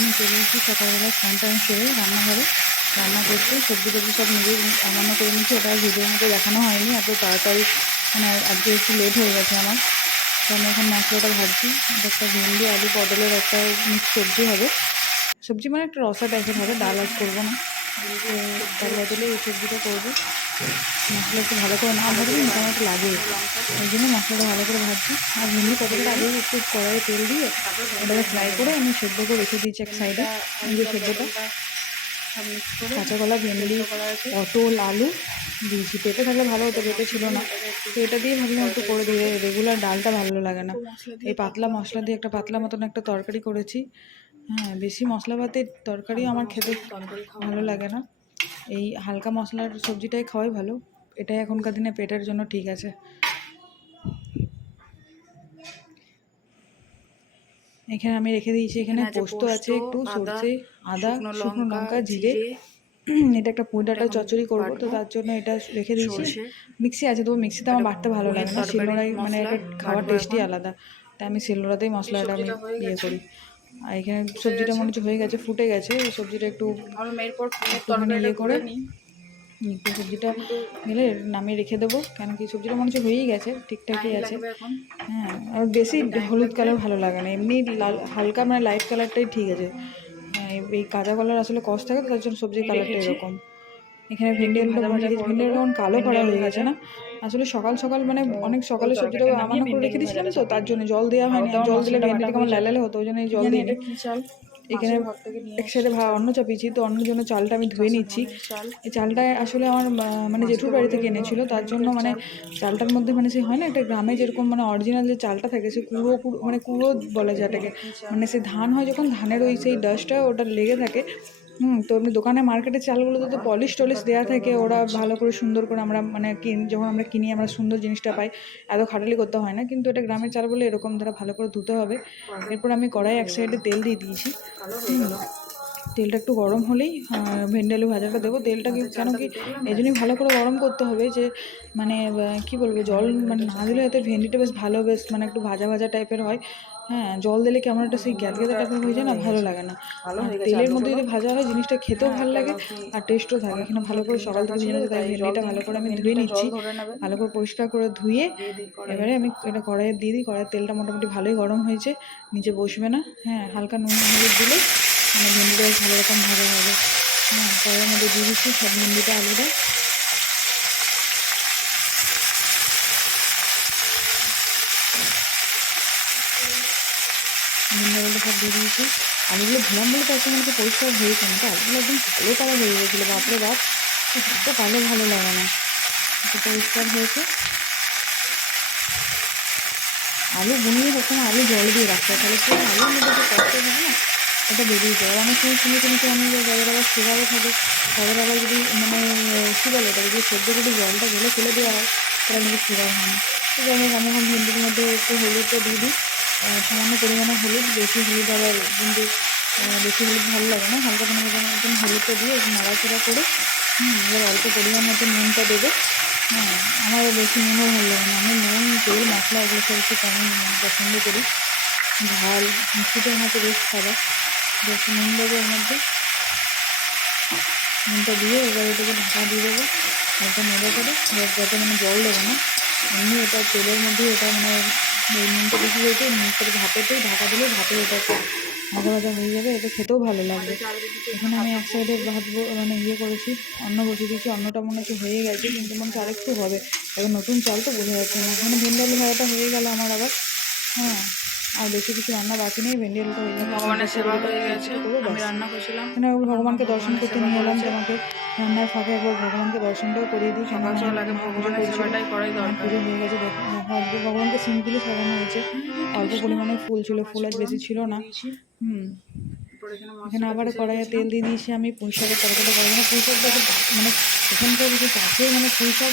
আমি চলে এসেছি সকালবেলা স্নান টান সেরে রান্নাঘরে রান্না করতে। সবজি টবজি সব নিজেই রান্না করে নিচ্ছি, ওটা ভিডিওর মধ্যে দেখানো হয়নি, এত তাড়াতাড়ি মানে আজকে একটু লেট হয়ে গেছে আমার। তো আমি এখন মশলাটা ভাজছি। এটা একটা ভেন্ডি আলু পটলের একটা মিক্স সবজি হবে। সবজি মানে একটা রসা টাইপের হবে, ডাল আজ করবো না। তো তার বদলে এই সবজিটা করবো। মশলা একটু ভালো করে না ভাজলে মোটামুটি লাগে, ওই জন্য মশলাটা ভালো করে ভাজছি। আর ভেন্ডি পটলটা আগেই একটু কড়াইয়ে তেল দিয়ে ওটাকে ফ্রাই করে আমি সেদ্ধ করে রেখে দিয়েছি এক সাইডে। এই যে সেদ্ধটা কাঁচা কলা ভেন্ডি পটল আলু দিয়েছি। পেঁপে থাকলে ভালো হতো, পেঁপে ছিল না, তো এটা দিয়ে ভাবলাম একটু করে দিয়ে। রেগুলার ডালটা ভালো লাগে না, এই পাতলা মশলা দিয়ে একটা পাতলা মতন একটা তরকারি করেছি। হ্যাঁ, বেশি মশলাপাতির তরকারি আমার খেতে ভালো লাগে না, এই হালকা মশলার সবজিটাই খাওয়াই ভালো। এটাই এখনকার দিনে পেটের জন্য ঠিক আছে। এখানে আমি রেখে দিয়েছি, এখানে পোস্ত আছে, একটু সর্ষে আদা শুকনো লঙ্কা জিরে। এটা একটা পুঁই ডাঁটার চচ্চড়ি করবো, তো তার জন্য এটা রেখে দিয়েছি। মিক্সি আছে, তবু মিক্সিতে আমার বাটতে ভালো লাগে না, শিলনোড়ায় মানে এটা খাওয়ার টেস্টই আলাদা, তাই আমি শিলনোড়াতেই মশলাটা আমি ইয়ে করি। আর এখানে সবজিটা মনে হচ্ছে হয়ে গেছে, ফুটে গেছে। সবজিটা একটু একটুখানি ইয়ে করে একটু সবজিটা গেলে নামিয়ে রেখে দেবো, কেন কি সবজিটা মনে হচ্ছে হয়েই গেছে, ঠিকঠাকই আছে। হ্যাঁ, আর বেশি হলুদ কালার ভালো লাগে না, এমনি লাল হালকা মানে লাইট কালারটাই ঠিক আছে। হ্যাঁ, এই কাঁচা কলার আসলে কষ থাকে, তো তার জন্য সবজির কালারটা এরকম। এখানে ভেন্ডি আলুটা ভেজে দিয়েছি, ভেন্ডি আলুটা এখন কালো করা হয়ে গেছে না, আসলে সকাল সকাল মানে অনেক সকালে সবজিটা আমানো করে রেখে দিয়েছিলাম, তো তার জন্য জল দেওয়া হয়নি। জল দিলে ভেন্ডিটা কেমন লাল হতো, ওই জন্য এই জল দিইনি। এখানে এক সাইডে অন্ন চাপিয়েছি, তো অন্যের জন্য চালটা আমি ধুয়ে নিচ্ছি। এই চালটা আসলে আমার মানে জেঠুর বাড়ি থেকে এনেছিল, তার জন্য মানে চালটার মধ্যে মানে সে হয় না একটা গ্রামে যেরকম মানে অরিজিনাল যে চালটা থাকে, সে কুড়ো মানে কুড়ো বলে যেটাকে, মানে সে ধান হয় যখন ধানের ওই সেই ডাস্টটা ওটা লেগে থাকে। তো এমনি দোকানে মার্কেটের চালগুলোতে তো পলিশ টলিশ দেওয়া থাকে, ওরা ভালো করে সুন্দর করে আমরা মানে যখন আমরা কিনি আমরা সুন্দর জিনিসটা পাই, এত খাটালি করতে হয় না। কিন্তু এটা গ্রামের চাল বলে এরকম ধরা ভালো করে ধুতে হবে। এরপর আমি কড়াই এক সাইডে তেল দিয়ে দিয়েছি। তেলটা একটু গরম হলেই ভেন্ডি আলু ভাজাটা দেবো। তেলটা কি কেন কি এই জন্যই ভালো করে গরম করতে হবে যে মানে কি বলবো, জল মানে না দিলে এতে ভেন্ডিটা বেশ ভালো, বেশ মানে একটু ভাজা ভাজা টাইপের হয়। হ্যাঁ, জল দিলে কেমন একটা সেই গ্যাদ গ্যাদা টাইপের হয়ে যায় না, ভালো লাগে না। আর তেলের মধ্যে যদি ভাজা হয় জিনিসটা খেতেও ভালো লাগে আর টেস্টও থাকে। এখানে ভালো করে সকাল থেকে ভেজে তাই ভেন্ডিটা ভালো করে আমি ধুয়ে নিচ্ছি, ভালো করে পরিষ্কার করে ধুয়ে এবারে আমি এটা কড়াইয়ে দিয়ে দিই। কড়াইয়ের তেলটা মোটামুটি ভালোই গরম হয়েছে, নিচে বসবে না। হ্যাঁ, হালকা নুন হলুদ দিলে মানে ভেন্ডিটা ভালো রকম ভালো হবে। হ্যাঁ, কড়াইয়ের মধ্যে দিয়ে দিচ্ছি সব ভেন্ডিটা আলুটা। ভেন্ডি আলুটা সব দিয়ে দিয়েছি। আলুগুলো ধুলাম বলে তো আসলে আমাকে পরিষ্কার হয়েছে না, তো আলুগুলো একদম কালো কালো হয়ে গেছিলো, বাপরে বাপ, এত কালো ভালো লাগে না। একটু পরিষ্কার হয়েছে। আলু বুনিয়ে সবসময় আলু জল দিয়ে রাখতে হয়, তাহলে কি আলুর মধ্যে যে কষ্ট থাকে না ওটা বেরিয়ে যায়। অনেক সময় শুনেছি নাকি আমি যাদের আবার সুগারও থাকে তাদের আবার যদি মানে কী বলে ওটা, যদি সেদ্ধ করে জলটা গেলে ফেলে দেওয়া হয় তাহলে নাকি সুগার হয় না। তো যাই হোক, আমি এখন ভেন্ডির মধ্যে একটু হলুদটা দিয়ে দিই, সামান্য পরিমাণে হলুদ, বেশি হলুদ আবার কিন্তু বেশি হলুদ ভালো লাগে না, হালকা মতন হলুদটা দিয়ে একটু নাড়াচাড়া করে এবার অল্প পরিমাণ মতো নুনটা দেবে। হ্যাঁ, আমার বেশি নুনও ভালো লাগে না, আমি নুন তেল মশলা এগুলো সব একটু কমই পছন্দ করি। ঝাল মিষ্টিটা আমার তো বেশ খাবার, বেশি নুন দেবো এর মধ্যে। নুনটা দিয়ে এবার এটাকে ঢাকা দিয়ে দেবো, হালকা নেড়ে করে, যাতে মানে জল দেবো না, এমনি এটা তেলের মধ্যে এটা মানে এই নুনটা বেশি হয়েছে, নুনটা ভাপেতেই ঢাকা দিলে ভাপে এটা ভাজা ভাজা হয়ে যাবে, এটা খেতেও ভালো লাগবে। এখানে আমি এক সাইডে ভাজবো মানে ইয়ে করেছি, অন্ন বসিয়ে দিয়েছি, অন্নটা মনে হচ্ছে হয়ে গেছে, কিন্তু মনে হচ্ছে আরেকটু হবে, এখন নতুন চাল তো বোঝা যাচ্ছে না। এখানে ভেন্ডি আলু ভাজাটা হয়ে গেল আমার আবার। হ্যাঁ, আর বেশি কিছু রান্না বাকি নেই, ভেন্ডি আলুটা হয়ে যাবে, ভগবানের সেবা হয়ে গেছে, আমি রান্না করছিলাম। এখানে ভগবানকে দর্শন করতে নিয়ে এলাম তোমাকে, রান্নার ফাঁকে একবার ভগবানকে দর্শনটাও করিয়ে দিই, কেন ভগবানের সেবাটাই করাই দরকার। পুজো হয়ে গেছে, দেখো আজকে ভগবানকে সিম্পলি সাজানো হয়েছে, অল্প পরিমাণে ফুল ছিল, ফুল আজ বেশি ছিল না। এখানে আবার কড়াইয়ে তেল দিয়ে দিয়েছি আমি, পুঁই শাকের তরকারিটা করবো না, পুঁই শাকটা মানে এখানকার যে চাষে মানে পুঁই শাক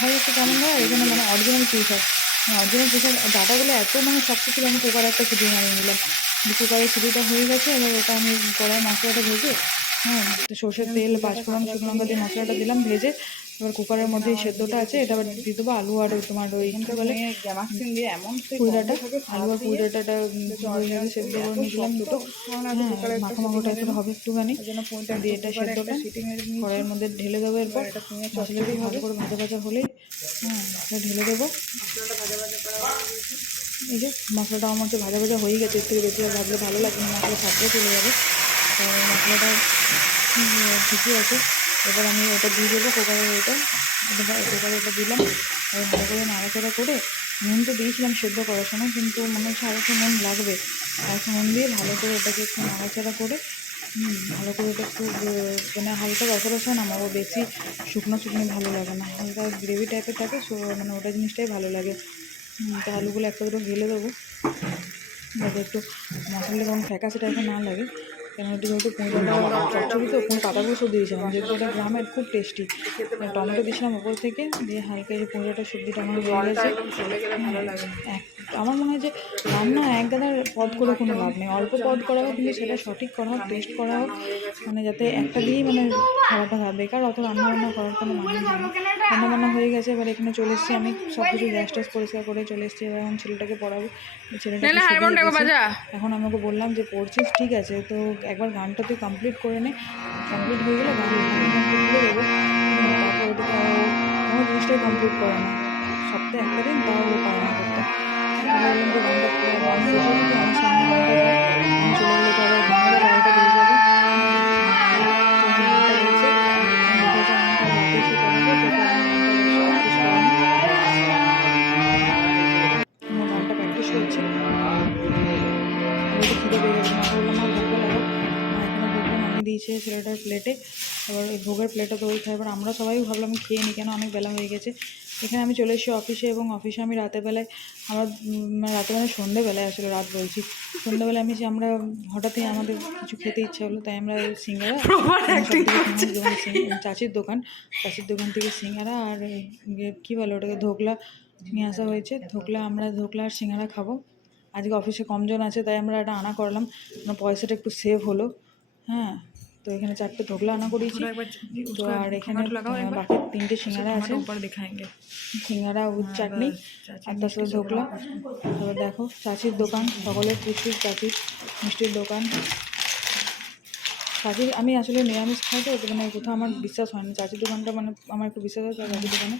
হয় একটু কেমন হয়, এখানে মানে অরিজিনাল পুঁই শাক, অরিজিনাল পুঁই শাক ডাটাগুলো এত মানে শক্ত ছিল, আমি কুকারে একটা সিটি মারিয়ে নিলাম। কুকারের সিটিটা হয়ে গেছে, এবার ওটা আমি কড়াই মশলাটা ভেজে, হ্যাঁ, সর্ষের তেল পাঁচফোড়ন শুকনো লঙ্কা দিয়ে মশলাটা দিলাম ভেজে, এবার কুকারের মধ্যে সেদ্ধটা আছে, এটা আবার দিয়ে দেবো আলু আর তোমার ওই কী বলে পুঁই ডাঁটা, আলু আর পুঁই ডাঁটাটা সেদ্ধ করে নিয়েছিলাম দুটো। হ্যাঁ, মাখো মাখো টাইপের হবে একটুখানি, দিয়ে এটা সেদ্ধটা কড়াইয়ের মধ্যে ঢেলে দেবো। এরপর মশলাটা ভালো করে ভাজা ভাজা হলেই এটা ঢেলে দেবো। এই যে মশলাটা আমার হচ্ছে ভাজা ভাজা হয়ে গেছে, এর থেকে বেশি আর ভাজলে ভালো লাগবে না, মশলা ছাড়তে চলে যাবে। তো মশলাটা ঠিকই আছে। এবার আমি ওটা দিয়ে দেবো কুকারের কুকারে ওটা দিলাম, আর ভালো করে নাড়াচাড়া করে নুন তো দিয়েছিলাম সেদ্ধ করার সময়, কিন্তু মনে হচ্ছে আর একটু নুন লাগবে। আর একটু নুন দিয়ে ভালো করে ওটাকে একটু নাড়াচাড়া করে ভালো করে ওটা একটু মানে হালকা রসা রসা নামাবো, বেশি শুকনো শুকনো ভালো লাগে না, হালকা গ্রেভি টাইপের থাকে, মানে ওটা জিনিসটাই ভালো লাগে। তো আলুগুলো একটা দুটো ঢেলে দেবো যাতে একটু মশলা কেমন ফ্যাকাসে টাইপের না লাগে, কেন একটু যেহেতু পুঁই ডাঁটা চচ্চড়ি তো পুঁই পাতাগুলো সব দিয়েছিলাম, যেহেতু ওটা গ্রামের খুব টেস্টি। টমেটো দিয়েছিলাম ওপর থেকে, দিয়ে হালকা এই পুঁই ডাঁটার সবজিটা আমার হয়ে গেছে। আমার মনে হয় যে রান্না এক গাদার পদ করে কোনো লাভ নেই, অল্প পদ করা হোক কিন্তু সেটা সঠিক করা হোক, টেস্ট করা হোক, মানে যাতে একটা দিয়েই মানে খাওয়াটা হয়। বেকার অত রান্নাবান্না করার কোনো মানে হয় না। রান্নাবান্না হয়ে গেছে, এবার এখানে চলে এসেছি আমি, সব কিছু গ্যাস ট্যাস পরিষ্কার করে চলে এসেছি। এবার এখন ছেলেটাকে পড়াবো, এখন আমাকে বললাম যে পড়ছিস ঠিক আছে, তো একবার গানটা তুই কমপ্লিট করে নে, কমপ্লিট হয়ে গেলে গান কমপ্লিট করে দেবো। তারপর ওদিকে কোনো জিনিসটাই কমপ্লিট করে না, সপ্তাহে একটা দিন তাও পারে না করতে। বললাম যে গানটা গান বসে যদি আমার সামনে গানটা থাক, আমি চলে গেলে তো আবার গানেরও 12টা বেজে যাবে। তো গানটা বলছে আমি উঠেছে, আমি তার রাতে এসে পড়াবো, তো গানটা প্র্যাকটিস করানো, আমার গানটা প্র্যাকটিস করছে। ওইটা খিদে পেয়ে গেছে, মাকে বললাম মা ভোগটা লাগাও। মা এখানে ভোগটা নামিয়ে দিয়েছে ছেলেটার প্লেটে, এবার ওই ভোগের প্লেটটা তো ওই খাই। এবার আমরা সবাই ভাবলাম খেয়ে নিই, কেন অনেক বেলা হয়ে গেছে। এখানে আমি চলে এসেছি অফিসে, এবং অফিসে আমি রাতের বেলায় আমার রাতেরবেলায় সন্ধ্যেবেলায় আসলে রাত বলছি, সন্ধ্যেবেলায় আমরা হঠাৎই আমাদের কিছু খেতে ইচ্ছা হলো, তাই আমরা সিঙ্গারা চাচির দোকান থেকে সিঙ্গারা আর কী বলে ওটাকে ধোকলা নিয়ে আসা হয়েছে। ধোকলা আর সিঙ্গারা খাবো। আজকে অফিসে কমজন আছে, তাই আমরা এটা আনা করলাম, পয়সাটা একটু সেভ হলো। হ্যাঁ, তো এখানে 4টে ধোকলা আনা করিয়েছি, তো আর এখানে বাকি 3টে সিঙ্গারা আছে, সিঙ্গারা উইথ চাটনি আর তার সাথে ধোকলা। তারপর দেখো চাচির দোকান, সকলের পুষ্টির চাচির মিষ্টির দোকান। চাচির আমি আসলে নিরামিষ খাই, তো মানে কোথাও আমার বিশ্বাস হয় না, চাচির দোকানটা মানে আমার একটু বিশ্বাস আছে চাচির দোকানে।